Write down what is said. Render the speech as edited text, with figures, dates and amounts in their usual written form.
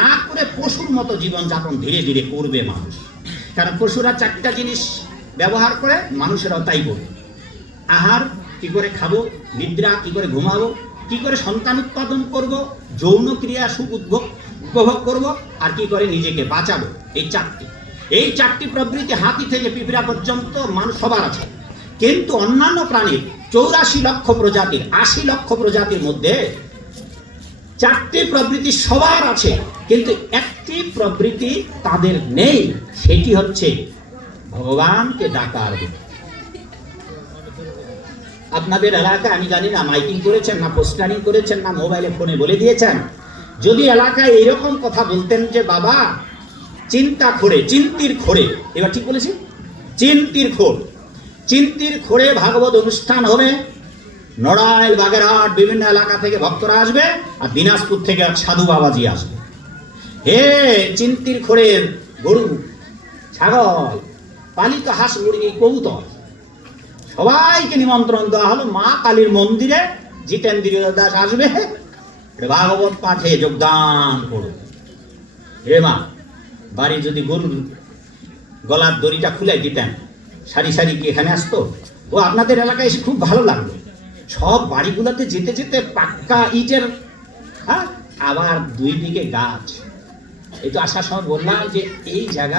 না করে পশুর মতো জীবনযাপন ধীরে ধীরে করবে মানুষ। কারণ পশুরা চারটা জিনিস ব্যবহার করে, মানুষেরাও তাই করবে। আহার কি করে খাবো, নিদ্রা কি করে ঘুমাবো, কি করে সন্তান উৎপাদন করব, যৌন ক্রিয়া সুখ উপভোগ করব, আর কি করে নিজেকে বাঁচাবো। এই চারটি প্রবৃত্তি হাতি থেকে পিঁপড়া পর্যন্ত মানুষ সবার আছে। কিন্তু অন্যান্য প্রাণীর 84 লক্ষ প্রজাতির 80 লক্ষ প্রজাতির মধ্যে চারটি প্রবৃত্তি সবার আছে, কিন্তু একটি প্রবৃত্তি তাদের নেই, সেটি হচ্ছে ভগবানকে ডাকার। আপনাদের এলাকায় আমি জানি না মাইকিং করেছেন না পোস্টারিং করেছেন না মোবাইলে ফোনে বলে দিয়েছেন, যদি এলাকায় এইরকম কথা বলতেন যে বাবা চিন্তির খোরে, এবার ঠিক বলেছি, চিন্তির খোরে ভাগবত অনুষ্ঠান হবে, নড়াইল বাগেরহাট বিভিন্ন এলাকা থেকে ভক্তরা আসবে, আর দিনাজপুর থেকে সাধু বাবাজি আসবে। হে চিন্তির খোরের গরু, ছাগল, পালিত হাঁস, মুরগি, কবুতর সবাইকে নিমন্ত্রণ দেওয়া হলো মা কালীর মন্দিরে। জিতেন্দ্রীয় দাস আসবে, ভাগবত পাঠে যোগদান করুন। হে মা, বাড়ি যদি গরুর গলার দড়িটা খুলে দিতেন, সারি সারি কি এখানে আসতো? ও আপনাদের এলাকায় এসে খুব ভালো লাগলো। সব বাড়িগুলোতে যেতে যেতে পাক্কা ইটের, আবার দুই দিকে গাছ। এই তো আসার সময় বললাম যে এই জায়গা